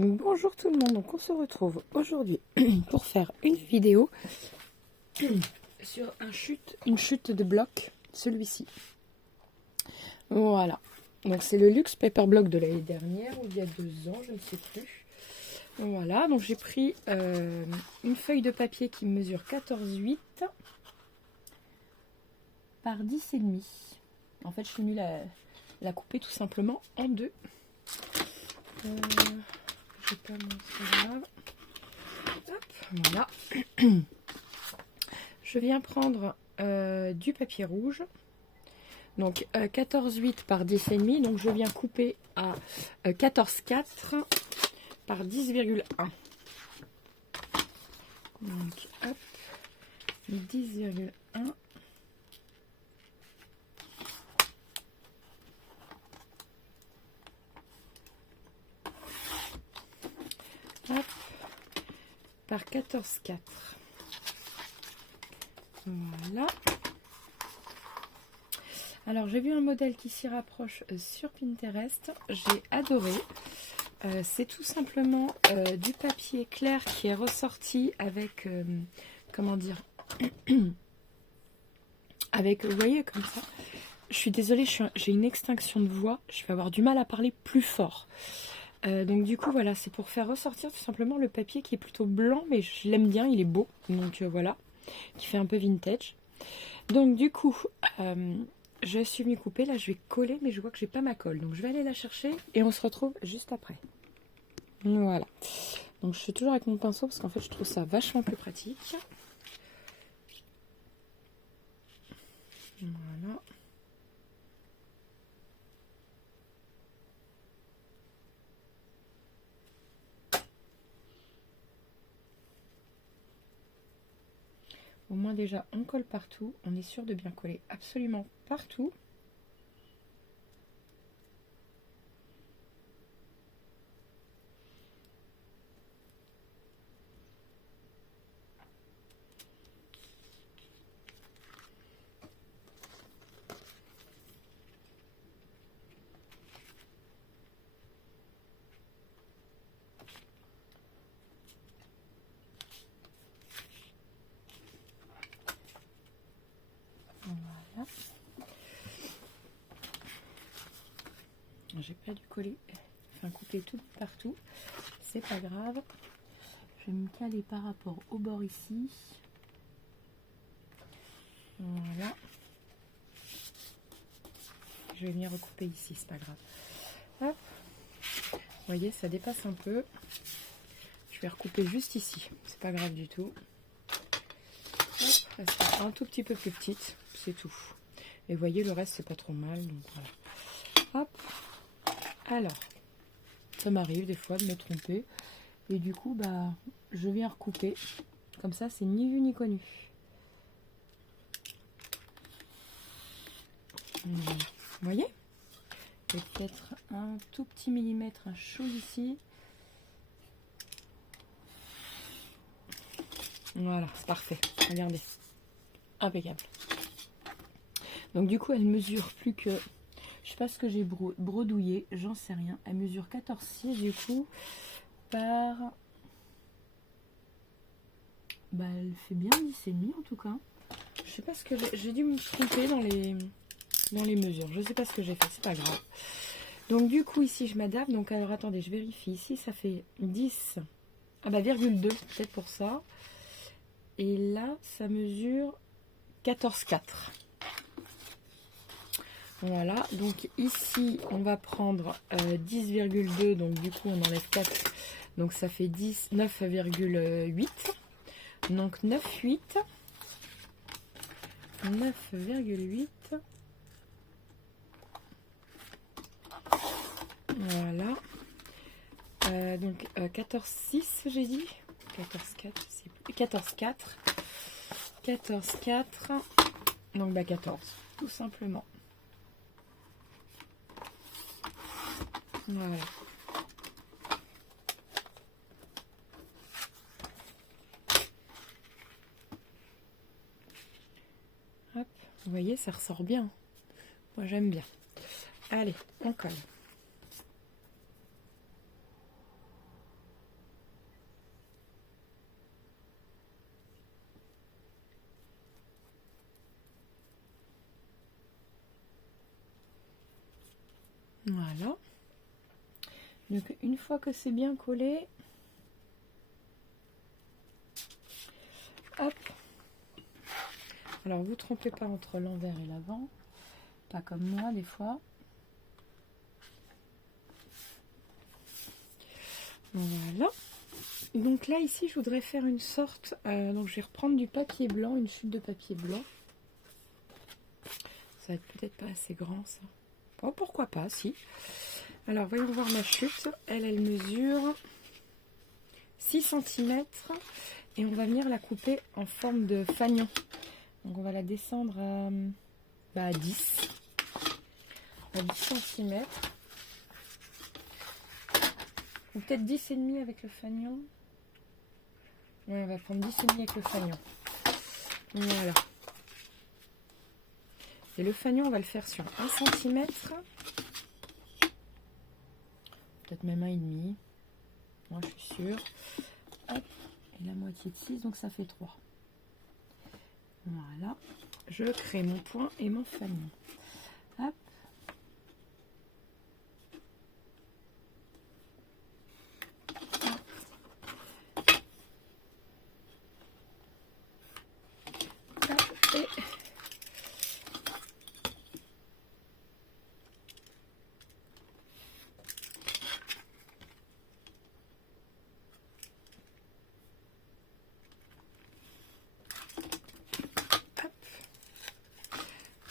Bonjour tout le monde, donc on se retrouve aujourd'hui pour faire une vidéo sur une chute de bloc, celui-ci. Voilà, donc c'est le Luxe Paper Block de l'année dernière ou il y a 2 ans, je ne sais plus. Voilà, donc j'ai pris une feuille de papier qui mesure 14,8 par 10,5. En fait, je suis venue la couper tout simplement en deux. Je commence là. Hop, voilà. Je viens prendre du papier rouge. Donc 14,8 par 10,5. Donc je viens couper à 14,4 par 10,1. Donc hop, 10,1. Hop, par 14,4. Voilà. Alors j'ai vu un modèle qui s'y rapproche sur Pinterest. J'ai adoré. C'est tout simplement du papier clair qui est ressorti avec, comment dire, avec, vous voyez, comme ça. Je suis désolée, j'ai une extinction de voix. Je vais avoir du mal à parler plus fort. Donc du coup voilà, c'est pour faire ressortir tout simplement le papier qui est plutôt blanc, mais je l'aime bien, il est beau, donc voilà, qui fait un peu vintage. Donc du coup, je suis venue couper, là je vais coller, mais je vois que j'ai pas ma colle, donc je vais aller la chercher et on se retrouve juste après. Voilà, donc je suis toujours avec mon pinceau parce qu'en fait je trouve ça vachement plus pratique. Voilà. Au moins déjà on colle partout, on est sûr de bien coller absolument partout. Voilà. J'ai pas dû coller, enfin couper tout partout, c'est pas grave. Je vais me caler par rapport au bord ici. Voilà. Je vais venir recouper ici, c'est pas grave. Hop. Vous voyez, ça dépasse un peu. Je vais recouper juste ici, c'est pas grave du tout. Hop, elle sera un tout petit peu plus petite, c'est tout. Et vous voyez, le reste, c'est pas trop mal. Donc voilà. Hop. Alors, ça m'arrive des fois de me tromper. Et du coup, bah, je viens recouper. Comme ça, c'est ni vu ni connu. Vous voyez? Peut-être un tout petit millimètre, un chaud ici. Voilà, c'est parfait. Regardez. Impeccable. Donc du coup, elle mesure plus que... Je sais pas ce que j'ai bredouillé, j'en sais rien. Elle mesure 14,6 du coup par... Bah, elle fait bien 10,5 en tout cas. Je sais pas ce que j'ai dû me tromper dans les mesures. Je sais pas ce que j'ai fait, c'est pas grave. Donc du coup ici je m'adapte. Donc alors attendez, je vérifie. Ici ça fait 10. Ah bah ,2 peut-être pour ça. Et là ça mesure 14,4. Voilà, donc ici on va prendre 10,2, donc du coup on enlève 4, donc ça fait 9,8. Donc 9,8. 9,8. Voilà. Donc 14,6 j'ai dit. 14,4, c'est 14,4. 14,4. Donc bah 14, tout simplement. Voilà. Hop, vous voyez, ça ressort bien. Moi, j'aime bien. Allez, on colle. Voilà. Donc une fois que c'est bien collé, hop. Alors vous trompez pas entre l'envers et l'avant, pas comme moi des fois. Voilà. Donc là ici je voudrais faire une sorte, donc je vais reprendre du papier blanc, une chute de papier blanc. Ça va être peut-être pas assez grand ça. Oh pourquoi pas, si. Alors voyons voir ma chute, elle mesure 6 cm et on va venir la couper en forme de fanion. Donc on va la descendre à 10 cm. Ou peut-être 10,5 avec le fanion. Ouais, on va prendre 10,5 avec le fanion. Voilà. Et le fanion, on va le faire sur 1 cm. Peut-être même 1,5. Moi, je suis sûre. Hop. Et la moitié de 6, donc ça fait 3. Voilà. Je crée mon point et mon fanion. Hop.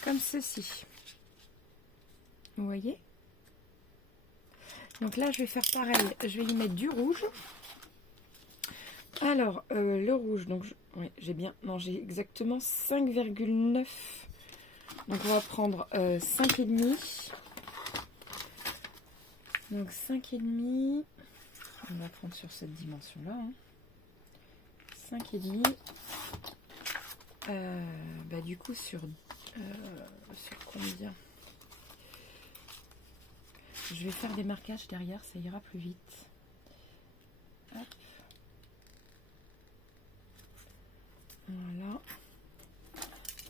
Comme ceci. Vous voyez? Donc là, je vais faire pareil. Je vais y mettre du rouge. Alors, le rouge, donc oui, j'ai bien. Non, j'ai exactement 5,9. Donc on va prendre 5,5. Donc 5,5. On va prendre sur cette dimension-là. Hein. 5,5. Du coup, sur combien? Je vais faire des marquages derrière, ça ira plus vite. Hop. Voilà.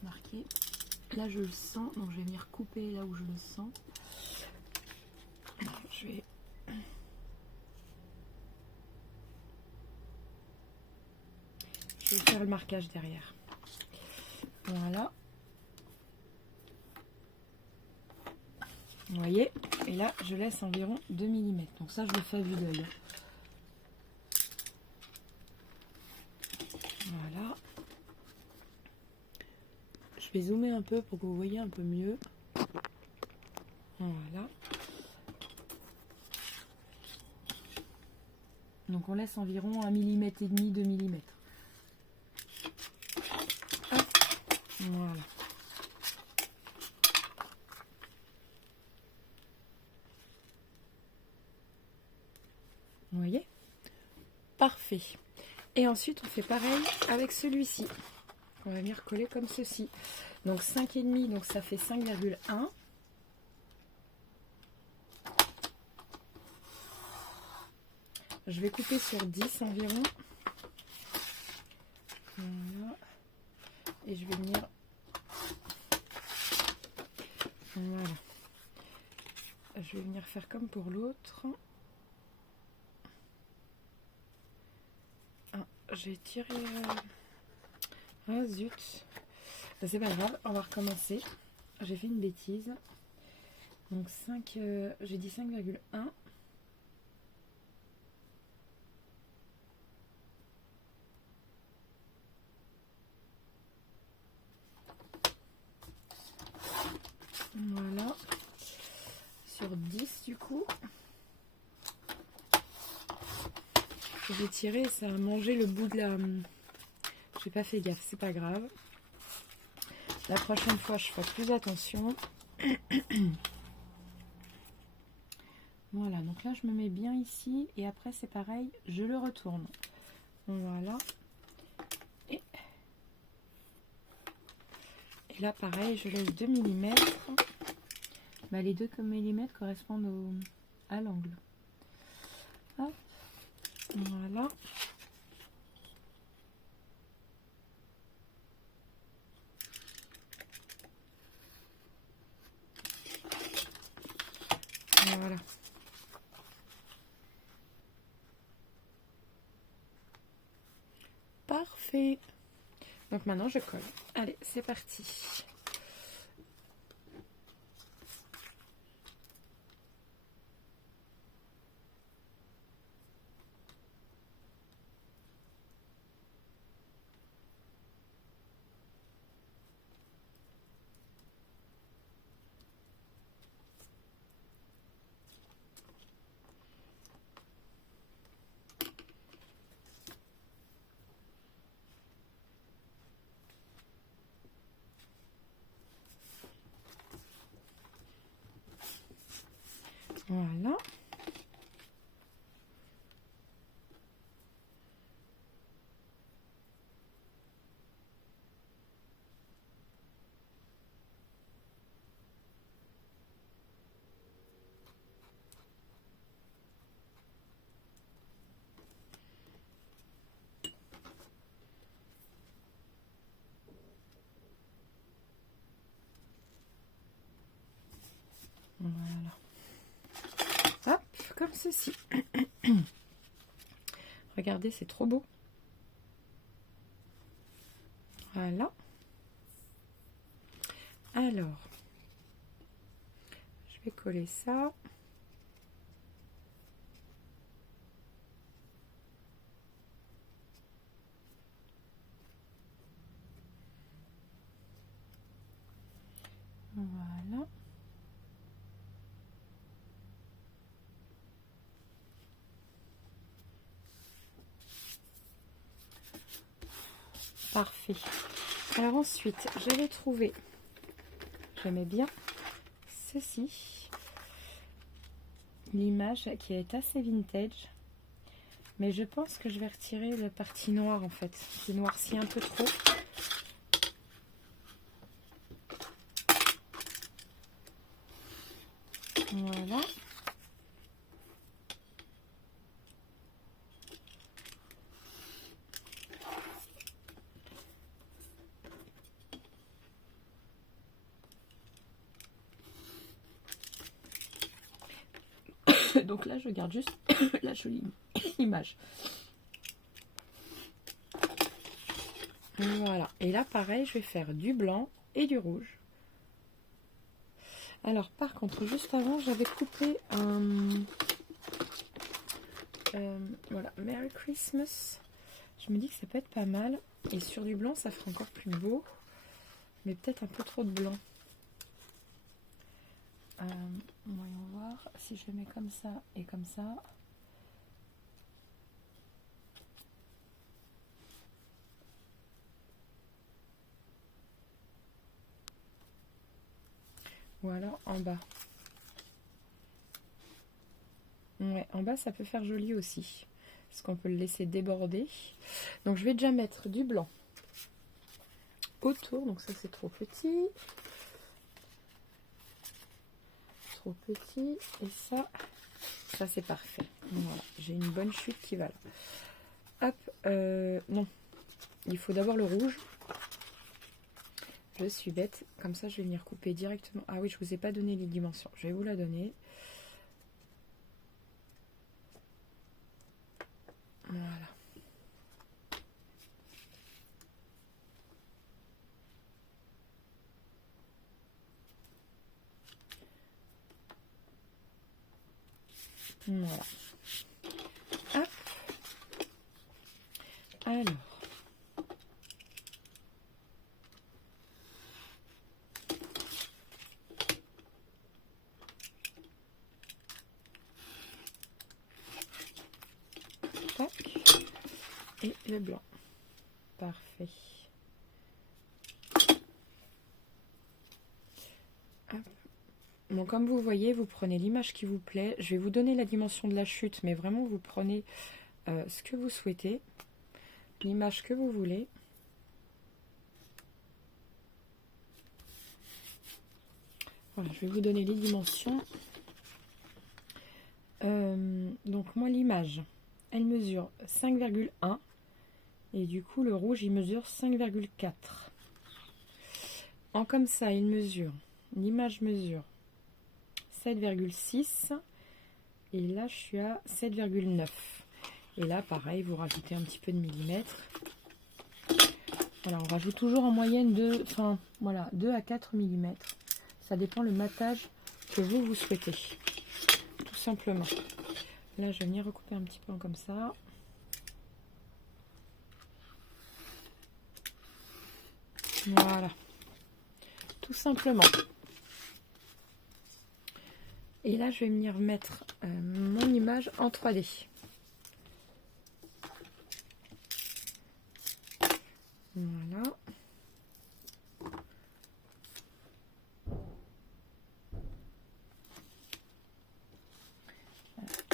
Marqué. Là, je le sens, donc je vais venir couper là où je le sens. Alors, je vais faire le marquage derrière. Voilà. Vous voyez? Et là, je laisse environ 2 mm. Donc ça, je le fais à vue d'œil. Voilà. Je vais zoomer un peu pour que vous voyez un peu mieux. Voilà. Donc on laisse environ 1,5 mm, 2 mm. Hop. Voilà. Vous voyez? Parfait. Et ensuite, on fait pareil avec celui-ci. On va venir coller comme ceci. Donc 5,5, donc ça fait 5,1. Je vais couper sur 10 environ. Voilà. Et je vais venir... Voilà. Je vais venir faire comme pour l'autre. J'ai tiré... Ah zut. C'est pas grave, on va recommencer. J'ai fait une bêtise. Donc 5... j'ai dit 5,1. Voilà. Sur 10 du coup. J'ai tiré et ça a mangé le bout de la... J'ai pas fait gaffe, c'est pas grave. La prochaine fois, je ferai plus attention. Voilà, donc là, je me mets bien ici. Et après, c'est pareil, je le retourne. Voilà. Et là, pareil, je laisse 2 mm. Les 2 mm correspondent à l'angle. Hop. Voilà. Parfait. Donc maintenant je colle. Allez, c'est parti. Voilà. Voilà. Hop, comme ceci. Regardez, c'est trop beau. Voilà. Alors, je vais coller ça. Voilà. Parfait. Alors ensuite, j'avais trouvé, j'aimais bien ceci, l'image qui est assez vintage, mais je pense que je vais retirer la partie noire en fait, qui noircit un peu trop. Voilà. Donc là, je garde juste la jolie image. Voilà. Et là, pareil, je vais faire du blanc et du rouge. Alors, par contre, juste avant, j'avais coupé un... voilà, Merry Christmas. Je me dis que ça peut être pas mal. Et sur du blanc, ça ferait encore plus beau. Mais peut-être un peu trop de blanc. Voyons voir si je le mets comme ça et comme ça. Ou alors en bas. Ouais, en bas ça peut faire joli aussi. Parce qu'on peut le laisser déborder. Donc je vais déjà mettre du blanc autour. Donc ça c'est trop petit. Trop petit. Et ça c'est parfait. Voilà, j'ai une bonne chute qui va là. Hop, non. Il faut d'abord le rouge. Je suis bête. Comme ça, je vais venir couper directement. Ah oui, je vous ai pas donné les dimensions. Je vais vous la donner. Voilà. Voilà. Hop. Alors. Tac. Et le blanc. Parfait. Hop. Bon, comme vous voyez, vous prenez l'image qui vous plaît. Je vais vous donner la dimension de la chute, mais vraiment, vous prenez ce que vous souhaitez, l'image que vous voulez. Voilà, je vais vous donner les dimensions. Donc moi, l'image, elle mesure 5,1 et du coup, le rouge, il mesure 5,4. En comme ça, il mesure, l'image mesure 7,6 et là, je suis à 7,9. Et là, pareil, vous rajoutez un petit peu de millimètres. Voilà, on rajoute toujours en moyenne 2 à 4 mm. Ça dépend le matage que vous souhaitez. Tout simplement. Là, je vais venir recouper un petit peu comme ça. Voilà. Tout simplement. Et là, je vais venir mettre mon image en 3D. Voilà.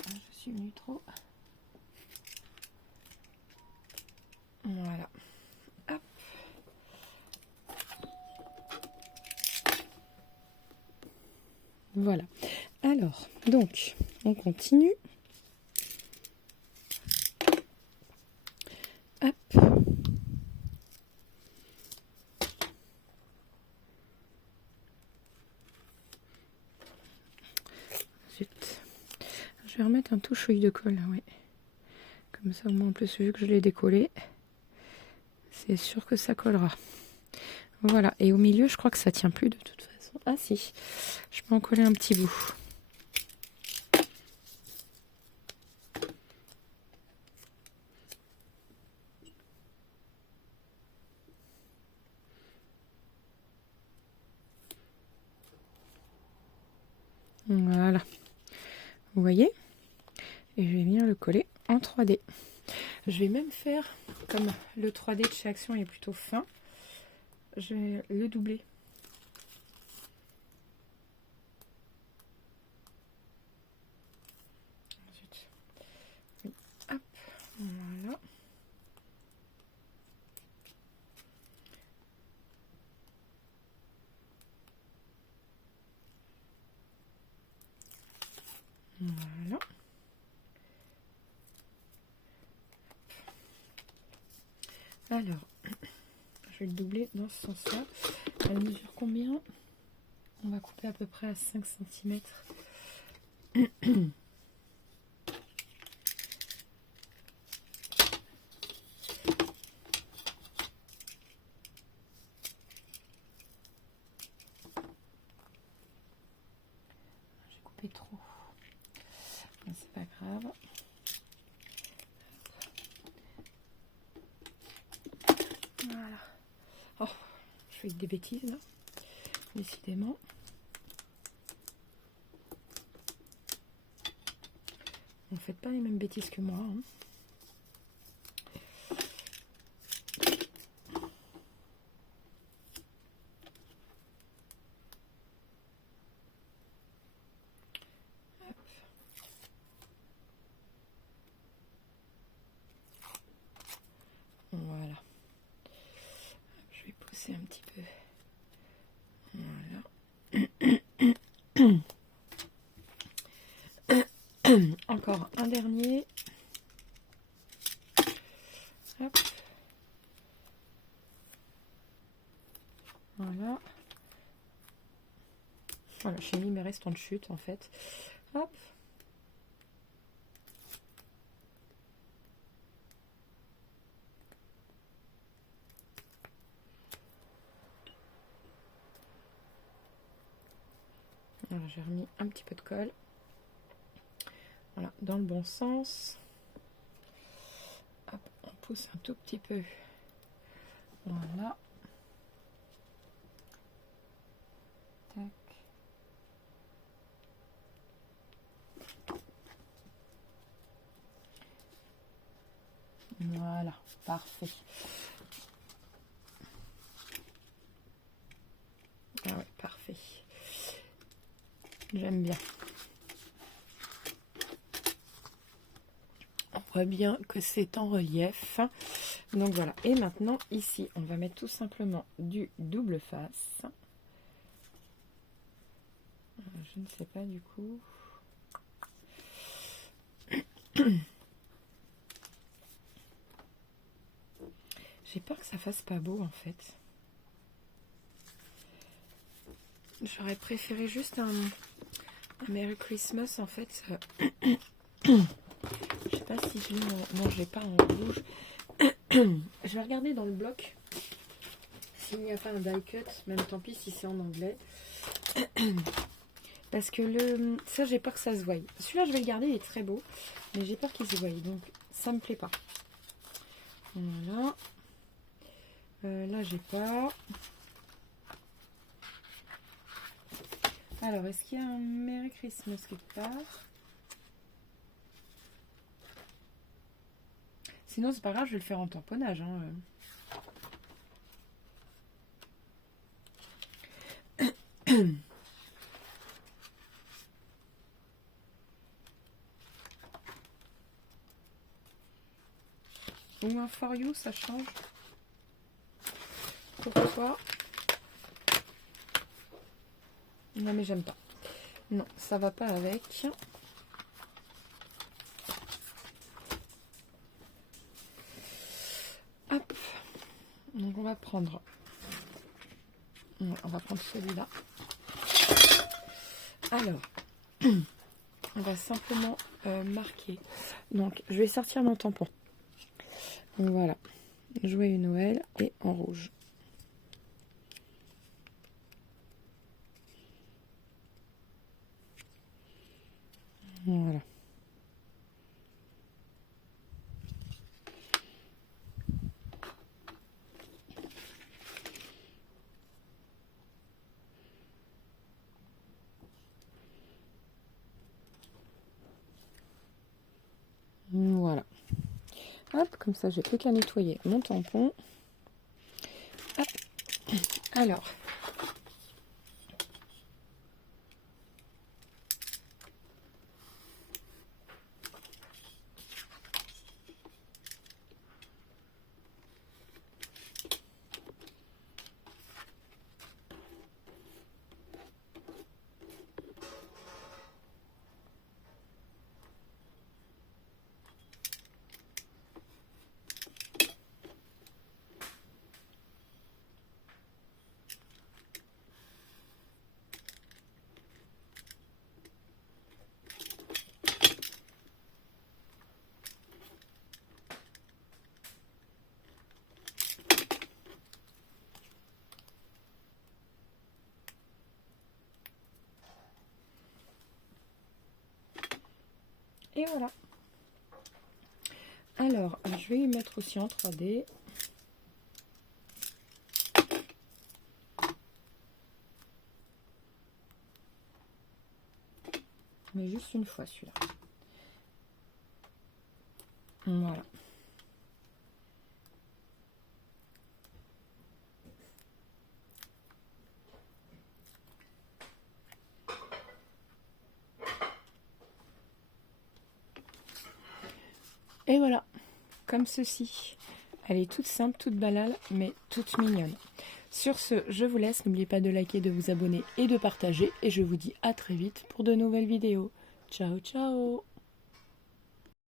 Je suis venue trop. Voilà. Hop. Voilà. Alors, donc, on continue. Hop. Zut. Je vais remettre un touchouille de colle, ouais. Comme ça, au moins, en plus, vu que je l'ai décollé, c'est sûr que ça collera. Voilà. Et au milieu, je crois que ça tient plus de toute façon. Ah si, je peux en coller un petit bout. Voilà. Vous voyez? Et je vais venir le coller en 3D. Je vais même faire, comme le 3D de chez Action est plutôt fin, je vais le doubler. Ensuite, hop, voilà. Voilà. Alors, je vais le doubler dans ce sens-là. Elle mesure combien? On va couper à peu près à 5 cm. J'ai coupé trop. C'est pas grave. Voilà. Oh, je fais des bêtises là, décidément. Ne faites pas les mêmes bêtises que moi. Hein. Voilà. Je vais pousser un petit peu. Voilà. Encore un dernier. Hop. Voilà. Voilà, j'ai mis mes restants de chute en fait. Hop. Voilà, j'ai remis un petit peu de colle. Voilà, dans le bon sens. Hop, on pousse un tout petit peu. Voilà. Tac. Voilà, parfait. Ah ouais, parfait. J'aime bien. On voit bien que c'est en relief. Donc voilà. Et maintenant, ici, on va mettre tout simplement du double face. Je ne sais pas du coup. J'ai peur que ça fasse pas beau en fait. J'aurais préféré juste un Merry Christmas en fait. Je sais pas si je l'ai en... Non, je l'ai pas en rouge. Je vais regarder dans le bloc s'il n'y a pas un die cut, même tant pis si c'est en anglais. Parce que ça, j'ai peur que ça se voie. Celui-là, je vais le garder, il est très beau. Mais j'ai peur qu'il se voie, donc ça me plaît pas. Voilà. Là, j'ai pas. Alors, est-ce qu'il y a un Merry Christmas quelque part? Sinon, c'est pas grave, je vais le faire en tamponnage. Hein. Ou un For You, ça change. Pourquoi pas? Non, mais j'aime pas. Non, ça va pas avec. Hop. Donc, on va prendre celui-là. Alors, on va simplement marquer. Donc, je vais sortir mon tampon. Donc, voilà. Joyeux Noël et en rouge. Voilà. Voilà. Hop, comme ça, j'ai plus qu'à nettoyer mon tampon. Hop. Alors. Et voilà. Alors, je vais y mettre aussi en 3D. Mais juste une fois celui-là. Voilà. Et voilà, comme ceci. Elle est toute simple, toute banale, mais toute mignonne. Sur ce, je vous laisse. N'oubliez pas de liker, de vous abonner et de partager. Et je vous dis à très vite pour de nouvelles vidéos. Ciao, ciao!